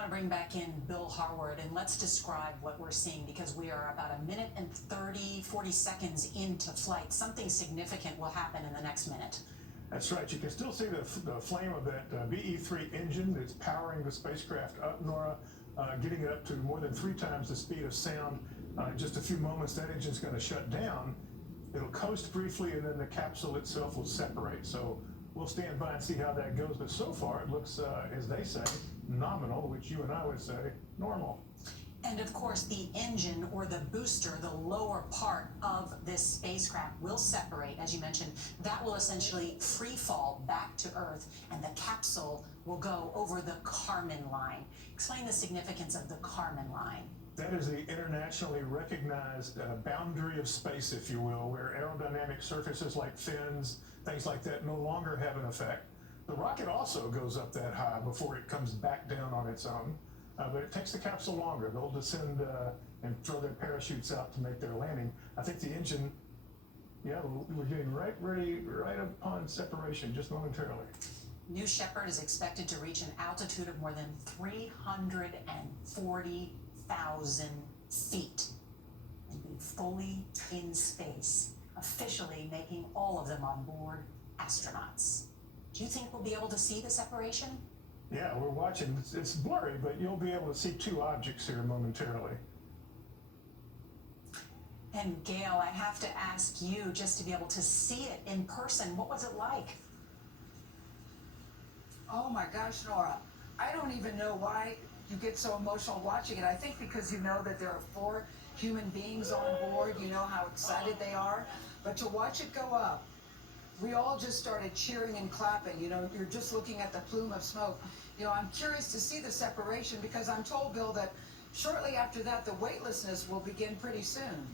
want to bring back in Bill Harward, and let's describe what we're seeing, because we are about a minute and 40 seconds into flight. Something significant will happen in the next minute. That's right. You can still see the flame of that BE-3 engine that's powering the spacecraft up, Nora, getting it up to more than 3 times the speed of sound. In just a few moments, that engine's going to shut down. It'll coast briefly, and then the capsule itself will separate. So we'll stand by and see how that goes. But so far, it looks, as they say, nominal, which you and I would say normal. And of course, the engine, or the booster, the lower part of this spacecraft, will separate, as you mentioned. That will essentially free fall back to Earth, and the capsule will go over the Kármán line. Explain the significance of the Kármán line. That is the internationally recognized boundary of space, if you will, where aerodynamic surfaces like fins, things like that, no longer have an effect. The rocket also goes up that high before it comes back down on its own. But it takes the capsule longer. They'll descend and throw their parachutes out to make their landing. I think the engine, yeah, we're getting right upon separation, just momentarily. New Shepard is expected to reach an altitude of more than 340,000 feet and be fully in space, officially making all of them on board astronauts. Do you think we'll be able to see the separation? Yeah, we're watching. It's blurry, but you'll be able to see 2 objects here momentarily. And Gail, I have to ask you, just to be able to see it in person, what was it like? Oh my gosh, Nora, I don't even know why you get so emotional watching it. I think because you know that there are 4 human beings on board, you know how excited they are. But to watch it go up, we all just started cheering and clapping. You know, you're just looking at the plume of smoke. You know, I'm curious to see the separation, because I'm told, Bill, that shortly after that, the weightlessness will begin pretty soon.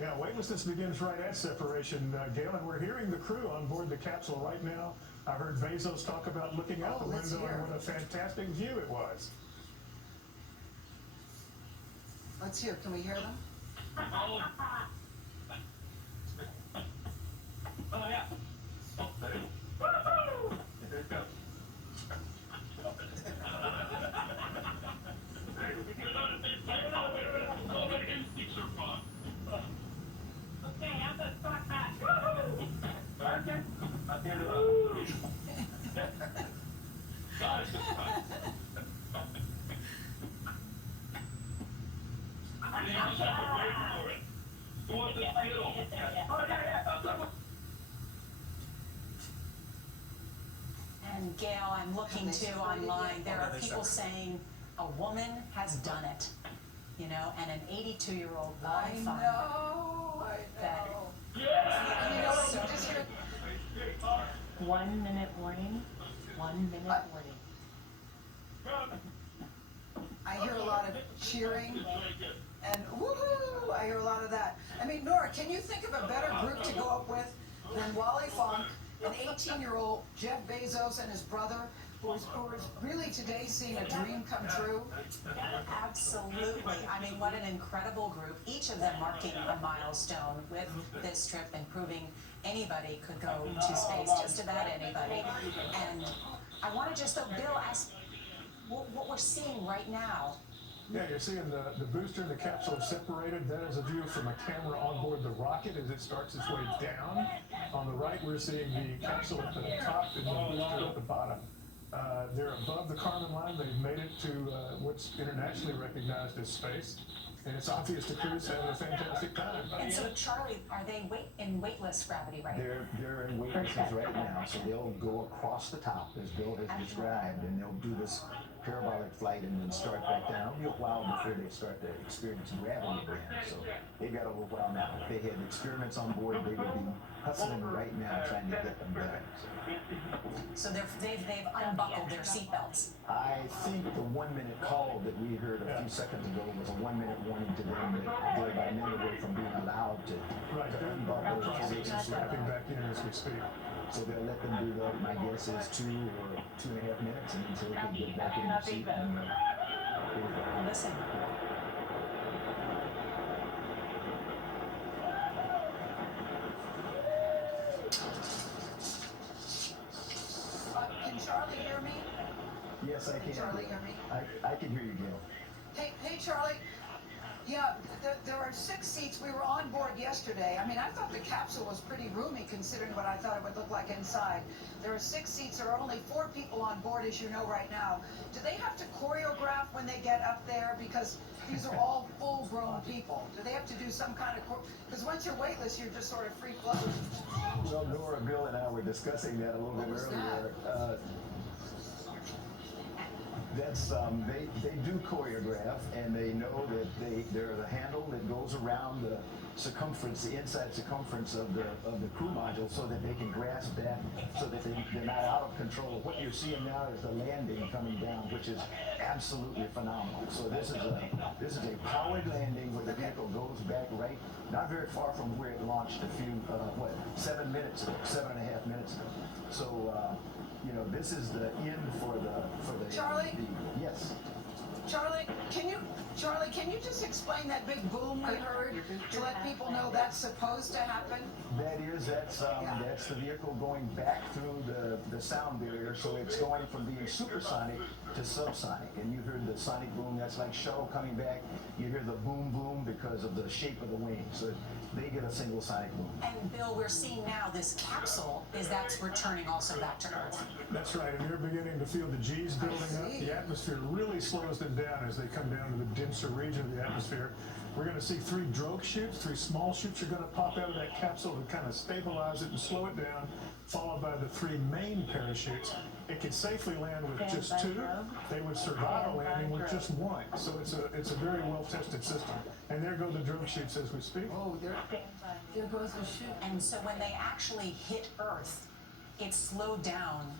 Yeah, weightlessness begins right at separation, Gail, and we're hearing the crew on board the capsule right now. I heard Bezos talk about looking out the window and what a fantastic view it was. Let's hear. Can we hear them? Oh, yeah. Woo-hoo! There it goes. Okay, I'm gonna start back. Woo-hoo! Okay. And Gail, I'm looking too online. There are people saying a woman has done it, you know, and an 82-year-old I life. know. You know what, you just hear 1 minute warning. 1 minute warning. I hear a lot of cheering and woohoo! I hear a lot of that. I mean, Nora, can you think of a better group to go up with than Wally Funk, an 18-year-old Jeff Bezos and his brother, who is really today seeing a dream come true? Absolutely. I mean, what an incredible group. Each of them marking a milestone with this trip and proving anybody could go to space, just about anybody. And I want to just, though, Bill, ask what we're seeing right now. Yeah, you're seeing the booster and the capsule separated. That is a view from a camera on board the rocket as it starts its way down. On the right, we're seeing the capsule at the top and the booster at the bottom. They're above the Kármán line. They've made it to what's internationally recognized as space. And it's obvious the crew's having a fantastic time. And so, Charlie, are they in weightless gravity right now? They're in weightlessness right now, so they'll go across the top, as Bill has described, and they'll do this parabolic flight and then start back down. It'll be a while before they start to experience gravity again, so they've got a little while now. If they had experiments on board, they would be hustling right now trying to get them back. So they've unbuckled their seatbelts. I think the 1 minute call that we heard a few seconds ago was a 1 minute warning to them that they're about a minute away from being allowed to unbuckle Process is snapping back in as we speak. So they'll let them do that. My guess is 2 or 2.5 minutes until they get back in their seat. And, Listen. Can Charlie hear me? Yes, I can. Charlie, hear me? I can hear you, Gail. Hey, Charlie. Yeah, there are 6 seats. We were on board yesterday. I mean, I thought the capsule was pretty roomy considering what I thought it would look like inside. There are 6 seats. There are only 4 people on board, as you know, right now. Do they have to choreograph when they get up there? Because these are all full-grown people. Do they have to do some kind of because once you're weightless, you're just sort of free floating. Well, Nora, Bill, and I were discussing that a little bit earlier. That's they do choreograph, and they know that there's a handle that goes around the circumference, the inside circumference of the crew module, so that they can grasp that, so that they're not out of control. What you're seeing now is the landing coming down, which is absolutely phenomenal. So this is a powered landing where the vehicle goes back right, not very far from where it launched a few 7.5 minutes ago. So. You know, this is the end for the Charlie? Yes. Charlie, can you just explain that big boom we heard to let people know that's supposed to happen? That's the vehicle going back through the sound barrier, so it's going from being supersonic to subsonic. And you heard the sonic boom, that's like shuttle coming back. You hear the boom boom because of the shape of the wing. So they get a single sonic boom. And Bill, we're seeing now this capsule that's returning also back to Earth. That's right, and you're beginning to feel the G's building up. The atmosphere really slows them down as they come down to the denser region of the atmosphere. We're going to see 3 drogue chutes, 3 small chutes are going to pop out of that capsule to kind of stabilize it and slow it down, followed by the 3 main parachutes. It could safely land with just 2. They would survive a landing with just 1. So it's a very well-tested system. And there go the drogue chutes as we speak. Oh, there goes the chute. And so when they actually hit Earth, it's slowed down.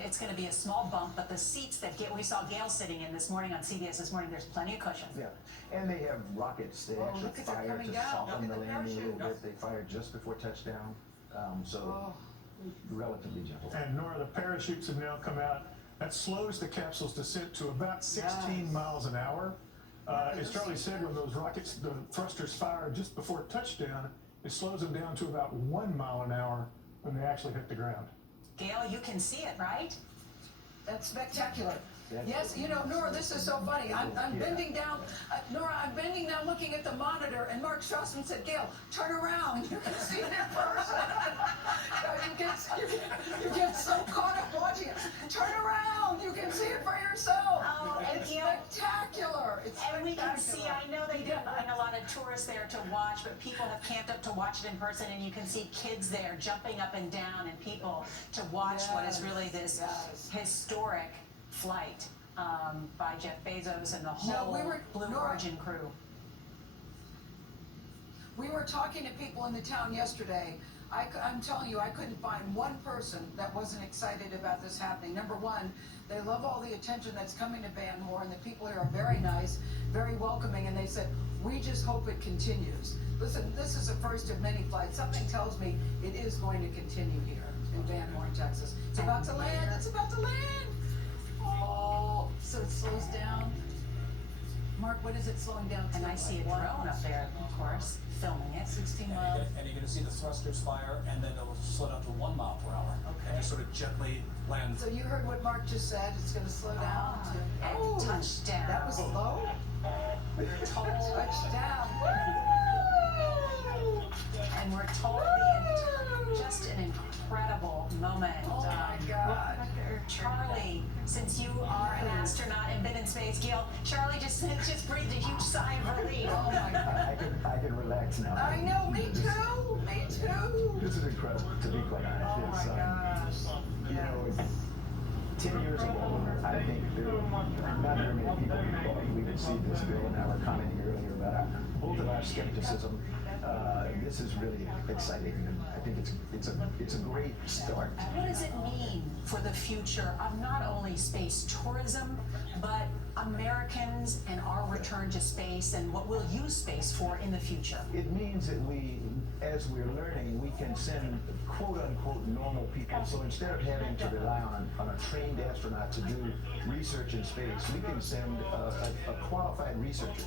It's going to be a small bump, but the seats that we saw Gail sitting in this morning on CBS this morning, there's plenty of cushion. Yeah, and they have rockets that actually fire to soften the landing a little bit. They fire just before touchdown, relatively gentle. And Nora, the parachutes have now come out. That slows the capsule's descent to about 16 miles an hour. As Charlie said, when those rockets, the thrusters fire just before touchdown, it slows them down to about 1 mile an hour when they actually hit the ground. Gail, you can see it, right? That's spectacular. Yes, you know, Nora, this is so funny. I'm bending down, Nora, I'm bending down looking at the monitor, and Mark Strassman said, Gail, turn around. You can see it in person. you get so caught up watching it. Turn around. You can see it for yourself. Oh, and it's Gail, spectacular. It's and we can see, spectacular. I know they didn't bring a lot of tourists there to watch, but people have camped up to watch it in person, and you can see kids there jumping up and down and people to watch what is really this historic flight by Jeff Bezos and the whole Blue Origin crew. We were talking to people in the town yesterday. I'm telling you, I couldn't find one person that wasn't excited about this happening. Number one, they love all the attention that's coming to Banmore, and the people here are very nice, very welcoming, and they said, we just hope it continues. Listen, this is the first of many flights. Something tells me it is going to continue here in Banmore, Texas. It's about to land. It's about to land. Oh, so it slows down. Mark, what is it slowing down to? And I see a drone up there, of course, filming it. 16 miles. And you're going to see the thrusters fire, and then it'll slow down to 1 mile per hour. Okay. And just sort of gently land. So you heard what Mark just said. It's going to slow down to And touchdown. That was low. We're told, Touchdown. and we're told just an incredible moment. Oh my God. Charlie, since you are an astronaut and been in space, Gail, Charlie just breathed a huge sigh of relief. Oh my God. I can relax now. I know. Me too. Me too. This is incredible, to be quite honest. Oh my gosh. You know, 10 years ago, I think there were not very many people who thought we would see this bill, and I were commenting earlier about both of our skepticism. This is really exciting, and I think it's a great start. What does it mean for the future of not only space tourism, but Americans and our return to space and what we'll use space for in the future? It means that as we're learning, we can send quote-unquote normal people. So instead of having to rely on a trained astronaut to do research in space, we can send a qualified researcher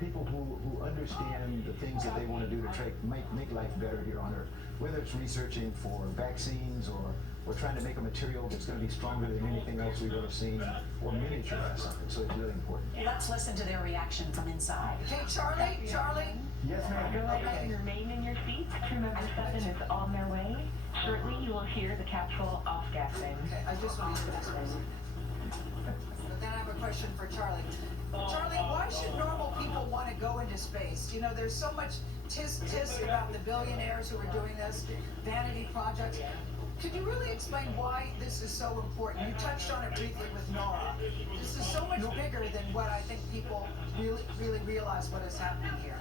People who understand the things that they want to do to try make life better here on Earth. Whether it's researching for vaccines or trying to make a material that's going to be stronger than anything else we've ever seen, or miniaturize something. So it's really important. Let's listen to their reaction from inside. Okay, Charlie? Yes, ma'am. Go ahead and remain in your seats. Crew member 7 is on their way. Shortly, you will hear the capsule off-gassing. Okay, I just want to hear this one. But then I have a question for Charlie. Charlie, why should normal people want to go into space? You know, there's so much tisk about the billionaires who are doing this, vanity projects. Could you really explain why this is so important? You touched on it briefly with Nora. This is so much bigger than what I think people really realize what is happening here.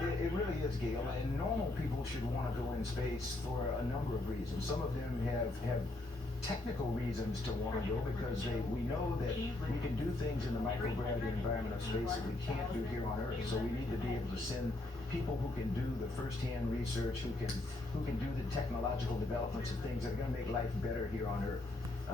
It really is, Gail, and normal people should want to go in space for a number of reasons. Some of them have technical reasons to want to go because we know that we can do things in the microgravity environment of space that we can't do here on Earth. So we need to be able to send people who can do the first-hand research, who can do the technological developments of things that are going to make life better here on Earth.